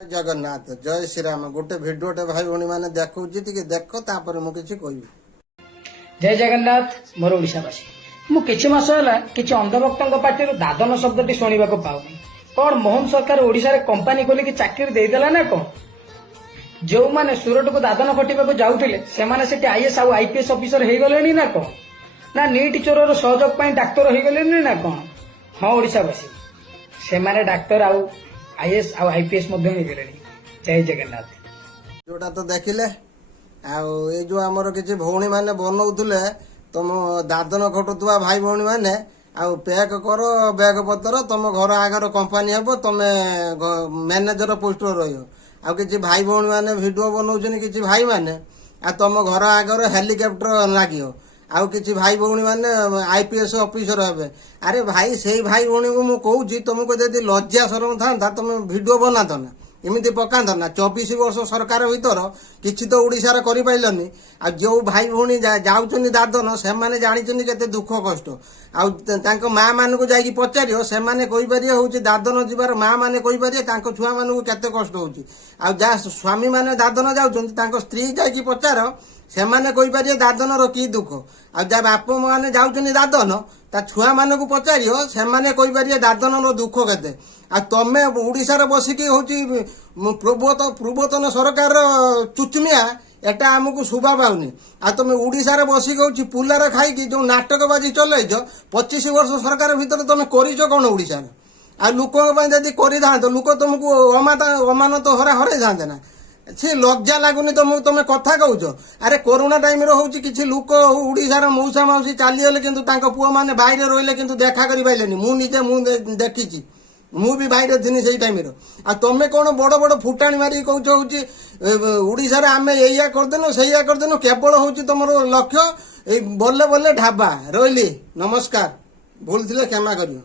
जगन्नाथ जय श्री राम गोटे भिडियोटे भाई भौणी मैंने देखा देख तापर मुझे कहबी। जय जगन्नाथ मोर ओडिशावासी मु किछि मास होला किछि अंधभक्तଙ୍କ पार्टीରୁ ଦାଦନ ଶବ୍ଦଟି ଶୁଣିବାକୁ ପାଉନି। କଣ ମୋହନ ସରକାର ଓଡିଶାରେ कंपनी खोलिकी ଚାକିରି ଦେଇଦେଲା ନା କଣ? ଯେଉଁମାନେ ସୁରଟକୁ ଦାଦନ ଖଟିବାକୁ ଯାଉଥିଲେ ସେମାନେ ସେଠି ଆଇଏସ୍ ଆଉ ଆଇପିଏସ୍ ଅଫିସର ହେଇଗଲେଣି ନା କଣ? ନା ନିଟ୍ ଚୋରର ସହଯୋଗ ପାଇଁ ଡାକ୍ତର ହେଇଗଲେଣି ନା କଣ? ହଁ ଓଡିଶାବାସୀ ସେମାନେ ଡାକ୍ତର ଆଉ आईएएस आउ आईपीएस मध्य ହେଇଗଲେଣି। जय जगन्नाथ जोटा तो देखिले ये जो आमर किसी भौणी मैंने बनौले तुम दादन खटुवा भाई भौणी मैंने पैक कर बैग पतर तुम घर आगर कंपनी हम तुम मैनेजर पोस्ट रही कि भाई भौणी मैंने भिडियो बनाऊँ कि भाई मैंने तुम घर आगर हेलिकप्टर लगे आउ कि भाई भौणी मैंने आईपीएस ऑफिसर हे। अरे भाई से भाई भौणी को मुझे कहूँ तुमको जब लज्जा शरम था तुम भिडियो बनात ना एमती पकात ना 24 वर्ष सरकार भीतर किसी तो ओडिशार कर पाइलनी आ जो भाई भौणी जाऊँ दादन से मैंने जानी के दुख कष्ट आउ माँ मान को जाकि पचार से कहीपर हूँ दादन जीवार माँ मैंने कहीपर छुआ मान केते कष्ट होची आ जहाँ स्वामी मैंने दादन जाऊँ स्त्री जाकि पचार से मैंने कहीपर दादन कि दुख आ जहाँ बाप मैंने जाऊँ दादन ता छुआ मान को पचार से मैंने कहीपर दादन दुख के आ तमें ओडिशार बसिकी हूँ पूर्वतन सरकार चुचुमिया एटा आमको शोभा पाऊनी आ तुम ओडिशार बसिक हूँ पुलार खाई जो नाटकबाजी चलैच 25 वर्ष सरकार भीतर तुम कर कौन ओडिशार आ लोकों जदि कर लोक तुमको अमानत हरा हर था ना से लज्जा लगुनि तुम कथा कहूच। अरे कोरोना टाइम रोचे किसी लोक ओडिशार मौसा मौसी चलीगले कि पुओ मैंने बाहर रही कि देखा कर पारे मुझे मुझे देखी मु भी बाहर थी से टाइम आ तुम कौन बड़ बड़ फुटाणी मारिक कौच हूँ ओडिशार आम या करदेनु से करदेनु केवल हूँ तुम लक्ष्य बल्ले बल्ले ढाबा रही नमस्कार भूल थे क्षमा करियो।